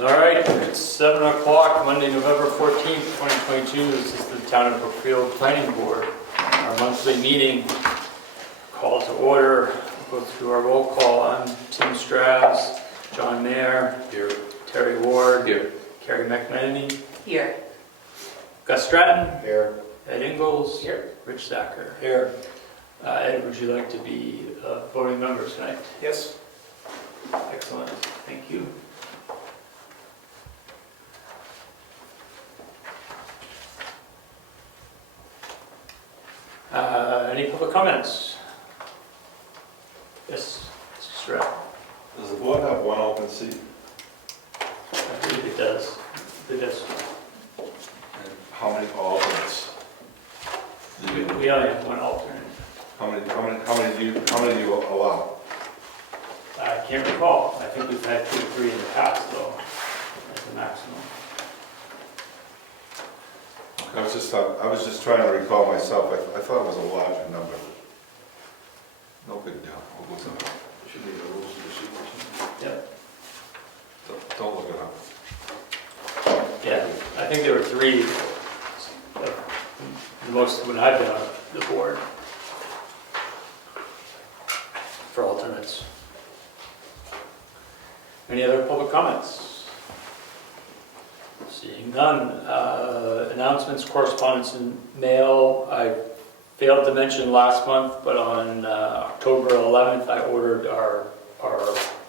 All right, it's 7 o'clock, Monday, November 14th, 2022. This is the Town of Brookfield Planning Board. Our monthly meeting, call to order. We'll go through our roll call. I'm Tim Strauss, John Mayer, here. Terry Ward, here. Carrie McManamy, here. Gus Stratton, Here. Ed Ingalls, Here. Rich Sacker. Here. Ed, would you like to be a voting member tonight? Yes. Excellent, thank you. Any public comments? Yes, Mr. Stratton. Does the board have one open seat? I believe it does. It does. And how many alternates? We only have one alternate. How many do you allow? I can't recall. I think we've had 2 or 3 in the past, though, as the maximum. I was just trying to recall myself. I thought it was a larger number. No big deal. We'll look it up. Should be the rules of procedure. Yep. Don't look it up. Yeah, I think there were 3, the most when I've been on the board, for alternates. Any other public comments? Seeing none. Announcements, correspondence, and mail. I failed to mention last month, but on October 11th, I ordered our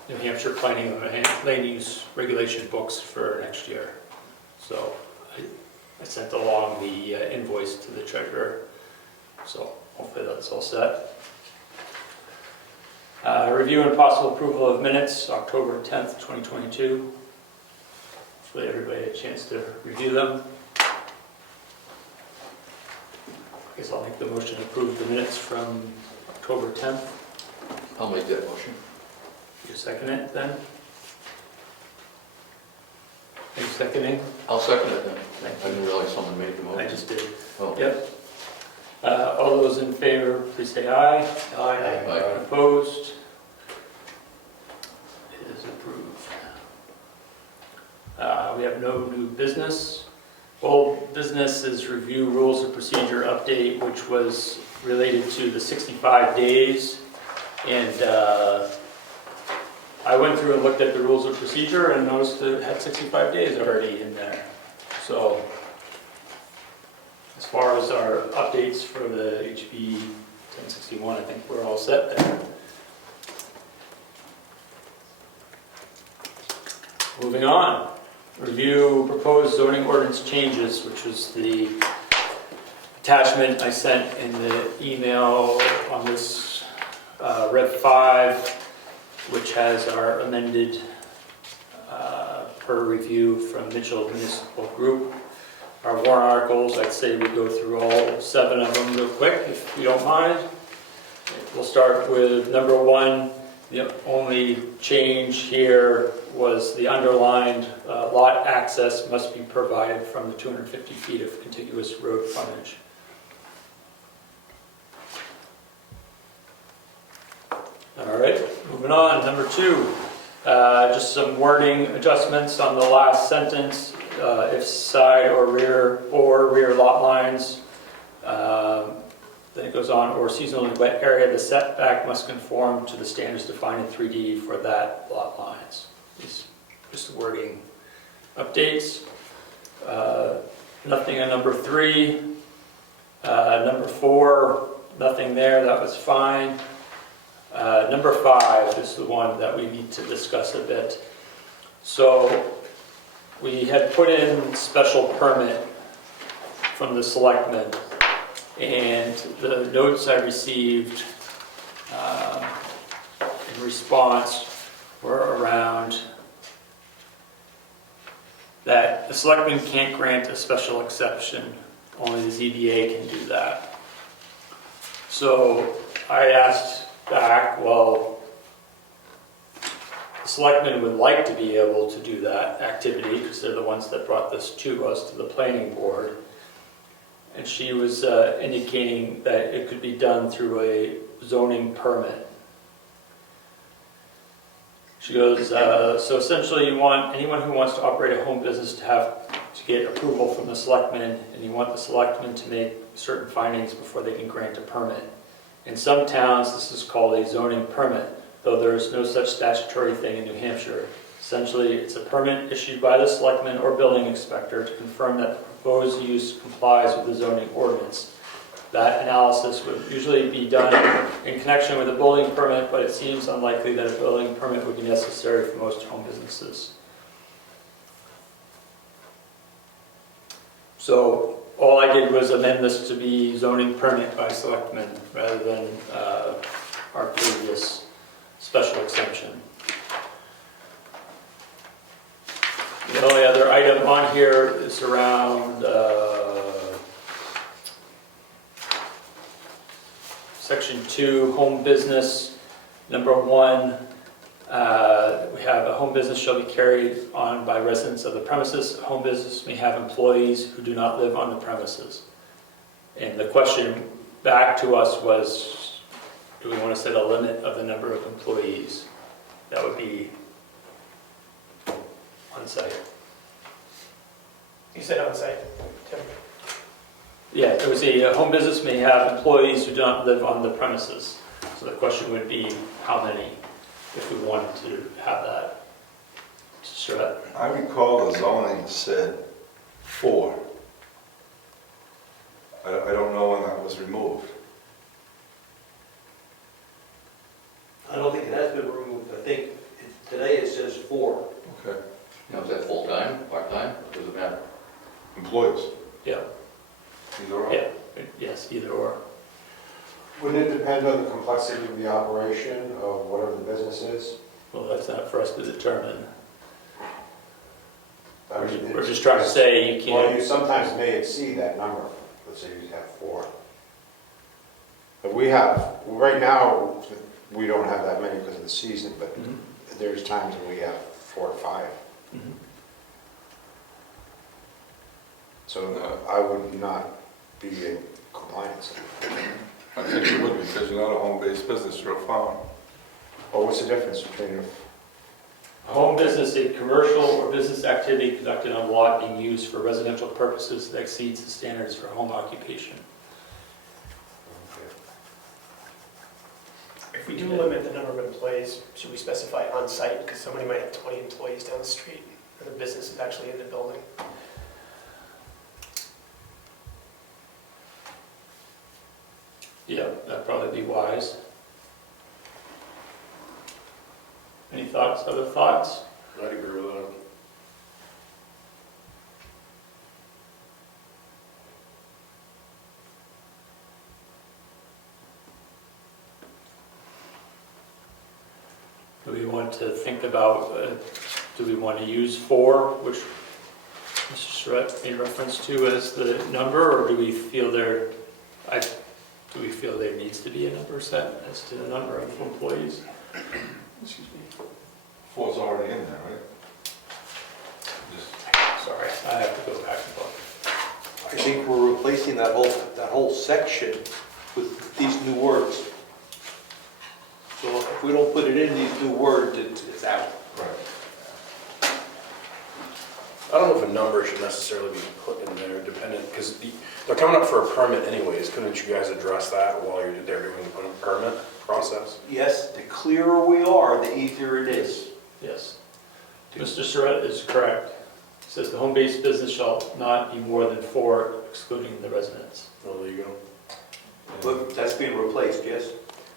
New Hampshire Planning and Land Use Regulation books for next year. So I sent along the invoice to the treasurer. So hopefully that's all set. Review and possible approval of minutes, October 10th, 2022. Hopefully everybody had a chance to review them. I guess I'll make the motion to approve the minutes from October 10th. I'll make that motion. You second it then? Are you seconding? I'll second it then. Thank I you. didn't realize someone made the I motion. just did. Oh. Yep. All those in favor, please say aye. Aye. Opposed? It is approved. We have no new business. Old business is review rules of procedure update, which was related to the 65 days. And I went through and looked at the rules of procedure and noticed it had 65 days already in there. So as far as our updates for the HB 1061, I think we're all set there. Moving on. Review proposed zoning ordinance changes, which was the attachment I sent in the email on this Rev 5, which has our amended per review from Mitchell Municipal Group. Our warrant articles, I'd say we go through all 7 of them real quick, if you don't mind. We'll start with number 1. The only change here was the underlined lot access must be provided from the 250 feet of contiguous road frontage. All right, moving on. Number 2, just some wording adjustments on the last sentence. If side or rear lot lines, then it goes on, or seasonally wet area, the setback must conform to the standards defined in 3D for that lot lines. These just wording updates. Nothing on number 3. Number 4, nothing there, that was fine. Number 5 is the one that we need to discuss a bit. So we had put in special permit from the selectmen, and the notes I received in response were around that the selectmen can't grant a special exception, only the ZBA can do that. So I asked back, well, the selectmen would like to be able to do that activity because they're the ones that brought this to us, to the planning board. And she was indicating that it could be done through a zoning permit. She goes, so essentially you want anyone who wants to operate a home business to have to get approval from the selectmen, and you want the selectmen to make certain findings before they can grant a permit. In some towns, this is called a zoning permit, though there is no such statutory thing in New Hampshire. Essentially, it's a permit issued by the selectman or building inspector to confirm that the proposed use complies with the zoning ordinance. That analysis would usually be done in connection with a building permit, but it seems unlikely that a building permit would be necessary for most home businesses. So all I did was amend this to be zoning permit by selectmen rather than our previous special exemption. The only other item on here is around Section 2, home business. Number 1, we have a home business shall be carried on by residents of the premises. A home business may have employees who do not live on the premises. And the question back to us was, do we want to set a limit of the number of employees? That would be on site. You said on site, Tim. Yeah, it was a home business may have employees who do not live on the premises. So the question would be, how many, if we wanted to have that? Sure. I recall the zoning said 4. I don't know when that was removed. I don't think it has been removed. I think today it says 4. Okay. Now, is that full-time, part-time, does it matter? Employees, Yeah, either or. yeah, yes, either or. Wouldn't it depend on the complexity of the operation of whatever the business is? Well, that's not for us to determine. I mean, We're just trying to say you Well, can't. you sometimes may exceed that number. Let's say you have 4. But we have, right now, we don't have that many because of the season, but Mhm, there's times when we have 4 or 5. mhm. So I would not be in compliance. I think it would be, because you're not a home-based business, you're a farm. Well, what's the difference between, A home business, a commercial or business activity conducted on a lot being used for residential purposes that exceeds the standards for home occupation. If we do limit the number of employees, should we specify on site? Because somebody might have 20 employees down the street and the business is actually in the building. Yeah, that'd probably be wise. Any thoughts, other thoughts? I'd agree with that. Do we want to think about, do we want to use 4, which Mr. Surratt made reference to as the number, or do we feel there needs to be a number set as to the number of employees? Excuse me. 4's already in there, right? Sorry, I have to go back and look. I think we're replacing that whole section with these new words. So if we don't put it in these new words, it's out. Right. I don't know if a number should necessarily be put in there, dependent, because they're coming up for a permit anyways. Couldn't you guys address that while you're there doing the permit process? Yes, the clearer we are, the easier it is. Yes. Mr. Surratt is correct. It says the home-based business shall not be more than 4, excluding the residents. Well, there you go. But that's being replaced, yes?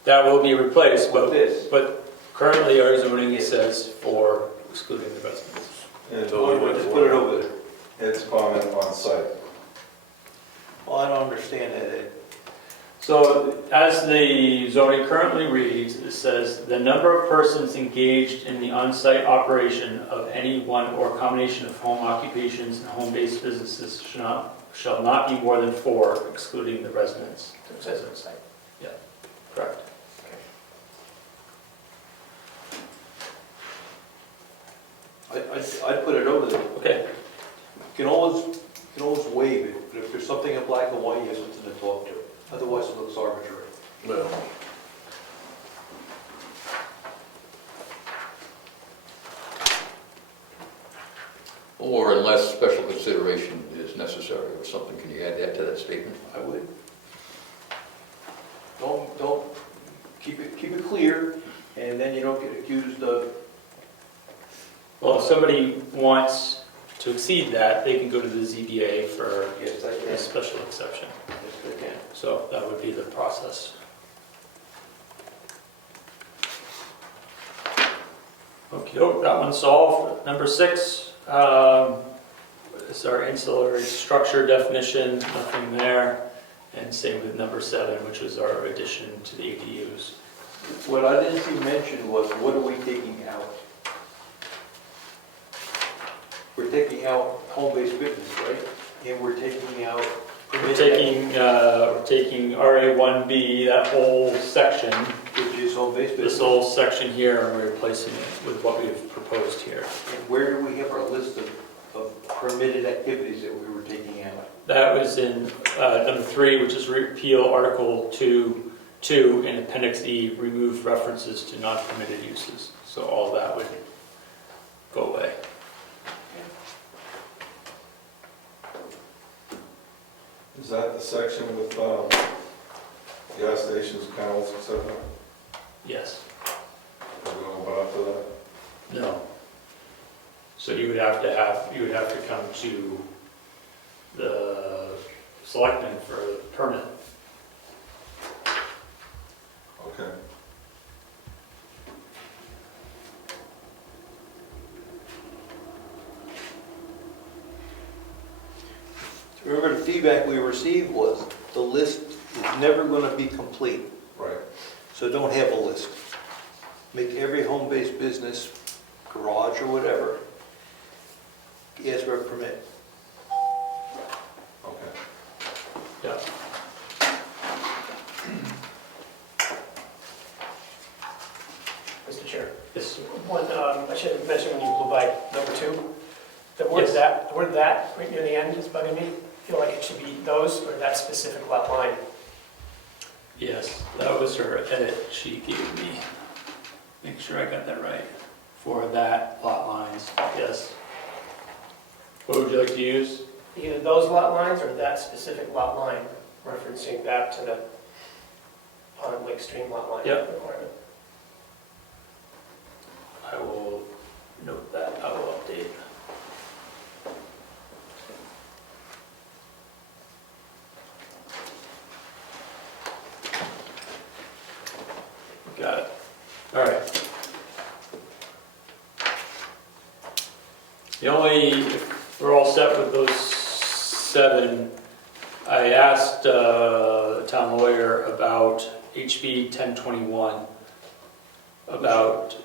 That will be replaced, With this. but currently our zoning says 4, excluding the residents. And Just put it over there. it's on site. Well, I don't understand that. So as the zoning currently reads, it says, the number of persons engaged in the on-site operation of any one or combination of home occupations and home-based businesses shall not be more than 4, excluding the residents. So it says on site. Correct. I'd put it over there. Okay. You can always waive it, but if there's something in black and white, you have something to talk to. Otherwise, it looks arbitrary. Well, Or unless special consideration is necessary or something, can you add that to that statement? I would. Don't, keep it clear, and then you don't get accused of, Well, if somebody wants to exceed that, they can go to the ZBA for yes, I a can, special exception. yes, I can. So that would be the process. Okay, that one's solved. Number 6 is our ancillary structure definition, nothing there. And same with number 7, which is our addition to the ADUs. What I didn't see mentioned was, what are we taking out? We're taking out home-based business, right? And we're taking out. We're taking RA1B, that whole section, Which is home-based this business. whole section here, and we're replacing it with what we've proposed here. And where do we have our list of permitted activities that we were taking out? That was in number 3, which is repeal Article 2 in Appendix E, remove references to non-permitted uses. So all that would go away. Is that the section with gas stations, kennels, et cetera? Yes. Are we going back to that? No. So you would have to come to the selectmen for a permit. Okay. Remember, the feedback we received was, the list is never going to be complete, Right. so don't have a list. Make every home-based business, garage or whatever, ask for a permit. Okay. Yeah. Mr. Chair. Yes. One, I should have mentioned when you blew by number 2, the word Yes. that, the word that right near the end is bugging me. I feel like it should be those or that specific lot line. Yes, that was her edit she gave me. Make sure I got that right. For that lot lines, yes. What would you like to use? Either those lot lines or that specific lot line, referencing back to the Pond Lake Stream lot line Yep. requirement. I will note that, I will update. Got it. All right. The only, if we're all set with those 7, I asked the town lawyer about HB 1021, about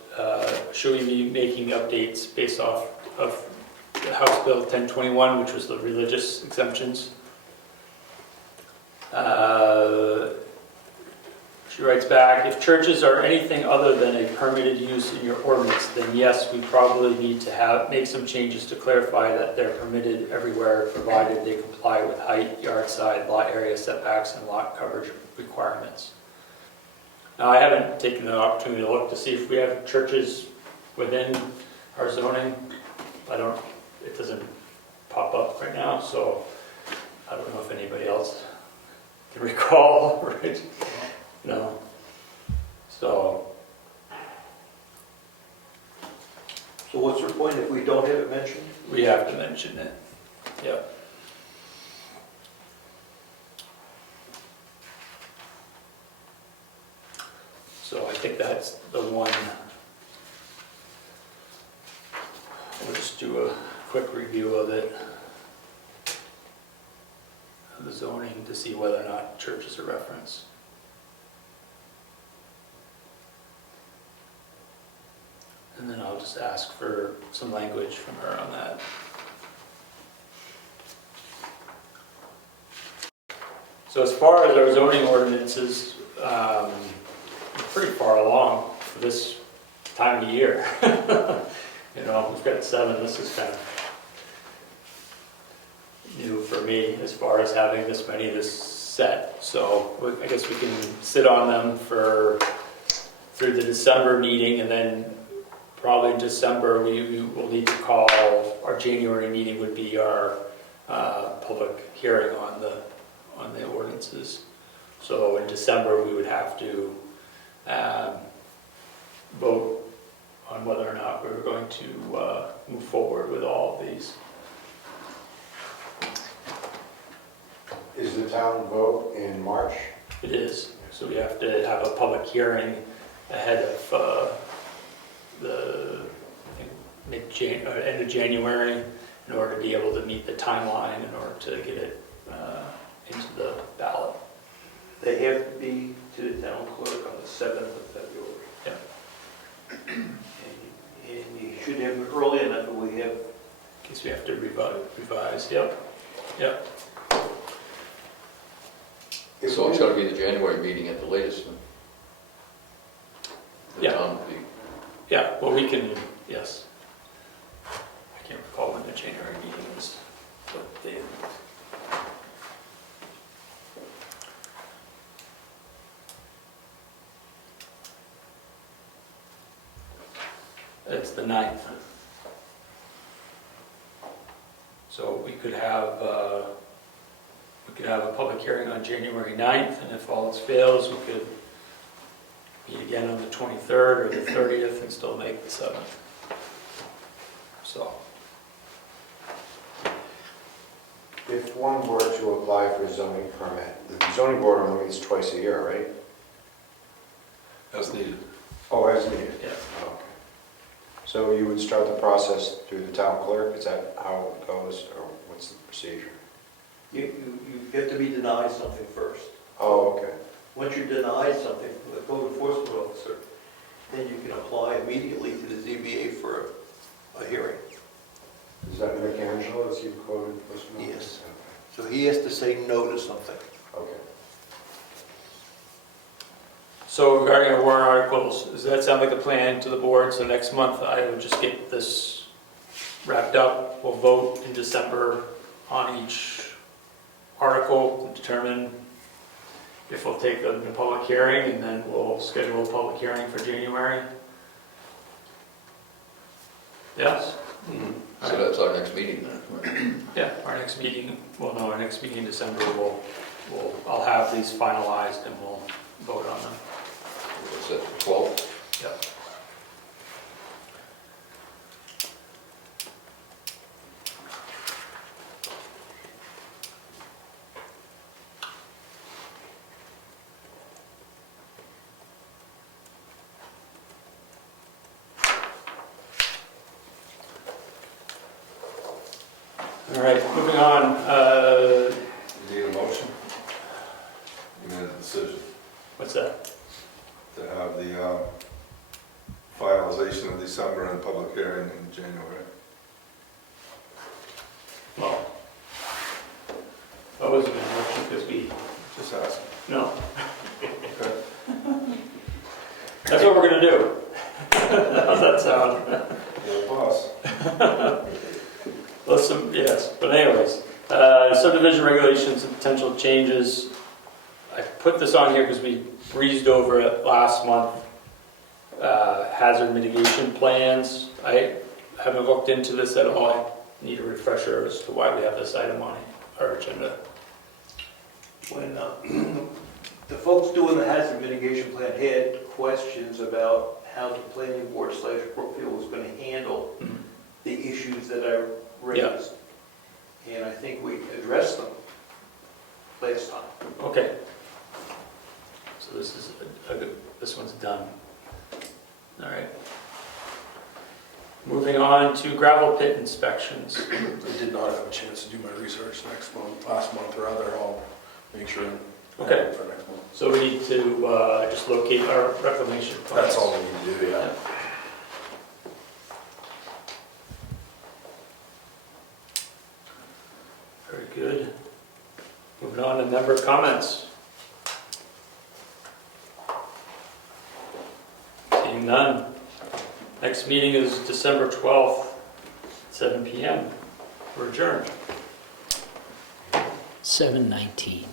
should we be making updates based off of the House Bill 1021, which was the religious exemptions. She writes back, if churches are anything other than a permitted use in your ordinance, then yes, we probably need to make some changes to clarify that they're permitted everywhere, provided they comply with height, yard side, lot area setbacks, and lot coverage requirements. Now, I haven't taken the opportunity to look to see if we have churches within our zoning. It doesn't pop up right now, so I don't know if anybody else can recall, right? No. So, So what's your point if we don't have it mentioned? we have to mention it. Yep. So I think that's the one. We'll just do a quick review of it. Of the zoning to see whether or not churches are referenced. And then I'll just ask for some language from her on that. So as far as our zoning ordinances, we're pretty far along for this time of year. You know, we've got 7, this is kind of new for me as far as having this many this set. So I guess we can sit on them through the December meeting, and then probably in December we will need to call our January meeting would be our public hearing on the ordinances. So in December, we would have to vote on whether or not we were going to move forward with all of these. Is the town vote in March? It is, so we have to have a public hearing ahead of the, I think, end of January in order to be able to meet the timeline, in order to get it into the ballot. They have to be to the town clerk on the 7th of February. Yeah. And you should have it early enough, but we have, In case we have to revise, yep. So it's gotta be the January meeting at the latest, then? The Yeah. town would be- Yeah, well, we can, yes. I can't recall when the January meeting is, but they, it's the 9th. So we could have a public hearing on January 9th, and if all else fails, we could meet again on the 23rd or the 30th and still make the 7th. So, If one were to apply for a zoning permit, the zoning board only meets twice a year, right? As needed. Oh, as needed? yeah. Okay. So you would start the process through the town clerk, is that how it goes, or what's the procedure? you have to be denied something first. Oh, okay. Once you're denied something from the code enforcement officer, then you can apply immediately to the ZBA for a hearing. Is that Nick Angelo, is he code enforcement? Yes. So he has to say no to something. Okay. So regarding our warrant articles, does that sound like a plan to the board? So next month, I would just get this wrapped up. We'll vote in December on each article to determine if we'll take them to public hearing, and then we'll schedule a public hearing for January. Yes? So that's our next meeting then, right? Yeah, our next meeting, well, no, our next meeting in December, I'll have these finalized and we'll vote on them. Is that 12? Yep. All right, moving on. You need a motion? You need a decision What's that? to have the finalization of December and public hearing in January. Well, that wasn't a motion because we, Just ask. no, Okay. that's what we're gonna do. How's that sound? You're the boss. Yes, but anyways, subdivision regulations and potential changes. I put this on here because we breezed over it last month. Hazard mitigation plans. I haven't looked into this at all. Need a refresher as to why we have this item on our agenda. When the folks doing the hazard mitigation plan had questions about how the planning board / Brookfield was going to handle the issues that I raised. And I think we addressed them last time. Okay. So this is this one's done. All right. Moving on to gravel pit inspections. I did not have a chance to do my research last month rather. I'll make sure. Okay. For next month. So we need to just locate our reclamation plans. That's all we need to do, yeah. Very good. Moving on to member comments. Seeing none. Next meeting is December 12th, 7 p.m. We're adjourned. 7:19.